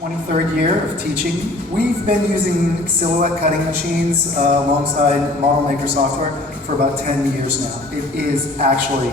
23rd year of teaching. We've been using Silhouette cutting machines alongside Model Maker software for about 10 years now. It is actually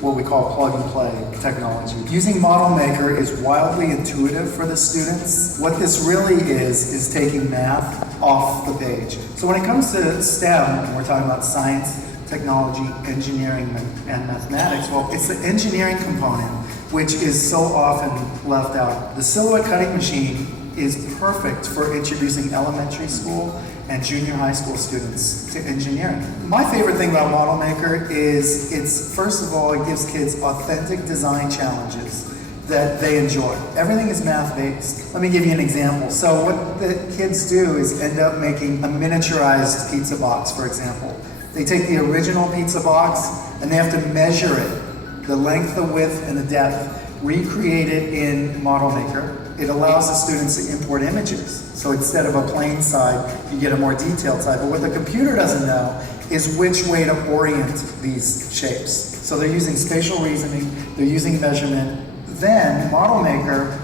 what we call plug and play technology. Using Model Maker is wildly intuitive for the students. What this really is taking math off the page. So when it comes to STEM, and we're talking about science, technology, engineering, and mathematics, well, it's the engineering component which is so often left out. The Silhouette cutting machine is perfect for introducing elementary school and junior high school students to engineering. My favorite thing about Model Maker is first of all, it gives kids authentic design challenges that they enjoy. Everything is math-based. Let me give you an example. So what the kids do is end up making a miniaturized pizza box, for example. They take the original pizza box and they have to measure it, the length, the width, and the depth, recreate it in Model Maker. It allows the students to import images. So instead of a plain side, you get a more detailed side. But what the computer doesn't know is which way to orient these shapes. So they're using spatial reasoning, they're using measurement. Then Model Maker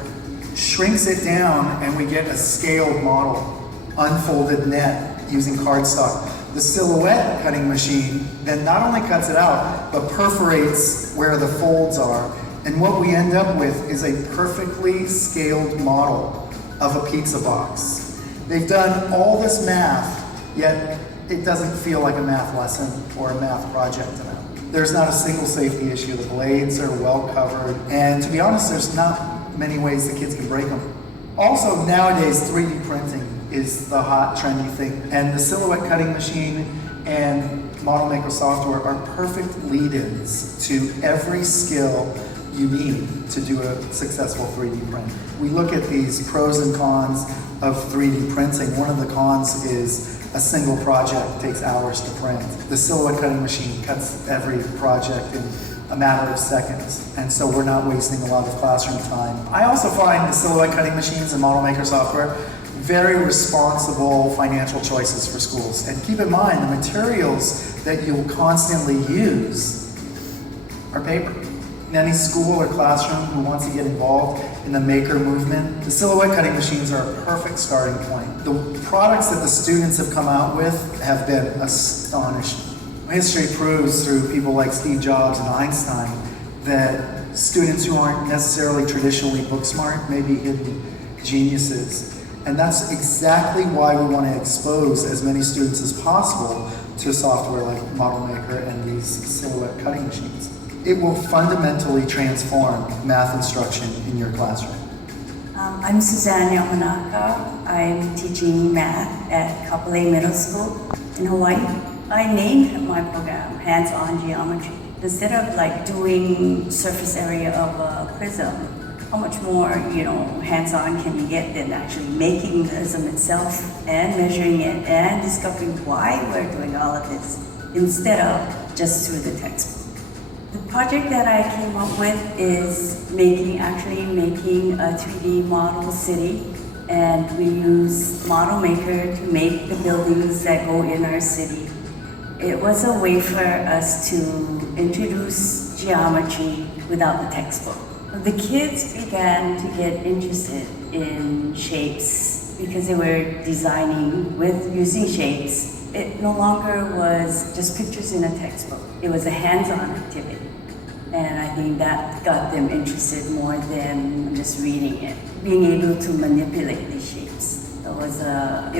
shrinks it down and we get a scaled model, unfolded net using cardstock. The Silhouette cutting machine then not only cuts it out, but perforates where the folds are. And what we end up with is a perfectly scaled model of a pizza box. They've done all this math, yet it doesn't feel like a math lesson or a math project to them. There's not a single safety issue. The blades are well covered. And to be honest, there's not many ways the kids can break them. Also, nowadays, 3D printing is the hot, trendy thing. And the Silhouette cutting machine and Model Maker software are perfect lead-ins to every skill you need to do a successful 3D print. We look at these pros and cons of 3D printing. One of the cons is a single project takes hours to print. The Silhouette cutting machine cuts every project in a matter of seconds, and so we're not wasting a lot of classroom time. I also find the Silhouette cutting machines and Model Maker software very responsible financial choices for schools. And keep in mind, the materials that you'll constantly use are paper. In any school or classroom who wants to get involved in the maker movement, the Silhouette cutting machines are a perfect starting point. The products that the students have come out with have been astonishing. History proves through people like Steve Jobs and Einstein that students who aren't necessarily traditionally book smart may be hidden geniuses. And that's exactly why we want to expose as many students as possible to software like Model Maker and these Silhouette cutting machines. It will fundamentally transform math instruction in your classroom. I'm Suzanne Yamanaka. I'm teaching math at Kapolei Middle School in Hawaii. I named my program Hands-On Geometry. Instead of like doing surface area of a prism, how much more, hands-on can you get than actually making the prism itself and measuring it and discovering why we're doing all of this instead of just through the textbook. The project that I came up with is making a 3D model city, and we use Model Maker to make the buildings that go in our city. It was a way for us to introduce geometry without the textbook. The kids began to get interested in shapes because they were designing using shapes. It no longer was just pictures in a textbook. It was a hands-on activity. And I think that got them interested more than just reading it. Being able to manipulate these shapes. It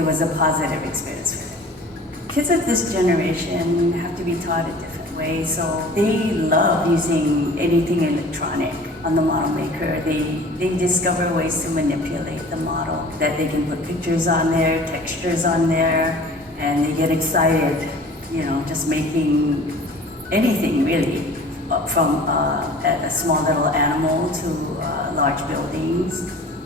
was a positive experience for them. Kids of this generation have to be taught a different way, so they love using anything electronic on the Model Maker. They discover ways to manipulate the model, that they can put pictures on there, textures on there, and they get excited, just making anything really, from a small little animal to large buildings.